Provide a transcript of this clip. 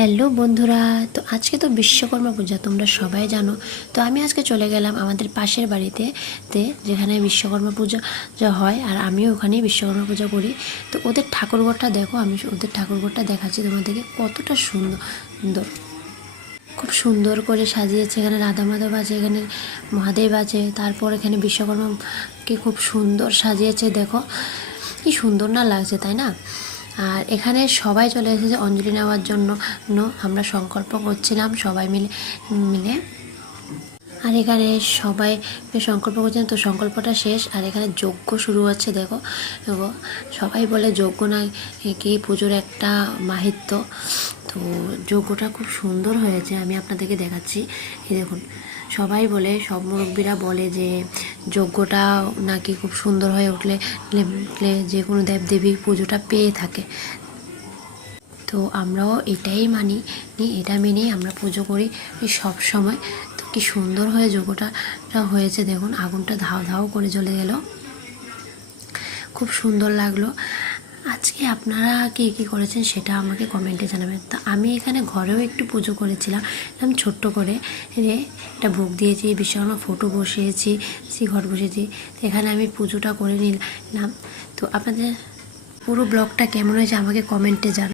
Hello বন্ধুরা, তো আজকে তো বিশ্বকর্মা পূজা তোমরা সবাই জানো। তো আমি আজকে চলে গেলাম আমাদের পাশের বাড়িতে যেখানে বিশ্বকর্মা পূজা হয়, আর আমিও ওখানেই বিশ্বকর্মা পূজা করি। তো ওদের ঠাকুরঘরটা দেখো, আমি ওদের ঠাকুরঘরটা দেখাচ্ছি তোমাদেরকে, কতটা সুন্দর সুন্দর, খুব সুন্দর করে সাজিয়েছে। এখানে রাধা মাধব আছে, এখানে মহাদেব আছে, তারপর এখানে বিশ্বকর্মাকে খুব সুন্দর সাজিয়েছে। দেখো কি সুন্দর না লাগছে, তাই না? আর এখানে সবাই চলে এসেছে অঞ্জলি নেওয়ার জন্য। আমরা সংকল্প করছিলাম সবাই মিলে মিলে আর এখানে সবাই সংকল্প করছেন। তো সংকল্পটা শেষ, আর এখানে যজ্ঞ শুরু হচ্ছে। দেখো দেখো, সবাই বলে যজ্ঞ না কি পুজোর একটা মাহাত্ম্য। তো যজ্ঞটা খুব সুন্দর হয়েছে, আমি আপনাদেরকে দেখাচ্ছি। এই দেখুন, সবাই বলে, সব মুরব্বীরা বলে যে যজ্ঞটা নাকি খুব সুন্দর হয়ে উঠলে যে কোনো দেবদেবী পুজোটা পেয়ে থাকে। তো আমরাও এটাই মানি, এটা মেনেই আমরা পুজো করি সব সময়। তো কি সুন্দর হয়ে যজ্ঞটা হয়েছে, দেখুন আগুনটা ধাও ধাও করে জ্বলে গেল, খুব সুন্দর লাগলো। আজকে আপনারা কে কী করেছেন সেটা আমাকে কমেন্টে জানাবেন। তা আমি এখানে ঘরেও একটু পুজো করেছিলাম, আমি ছোট্ট করে একটা ভোগ দিয়েছি, বিশ্বকর্মা ফটো বসিয়েছি, ঘর বসেছি। তো এখানে আমি পুজোটা করে নিলাম। তো আপনাদের পুরো ব্লগটা কেমন হয়েছে আমাকে কমেন্টে জানাবেন।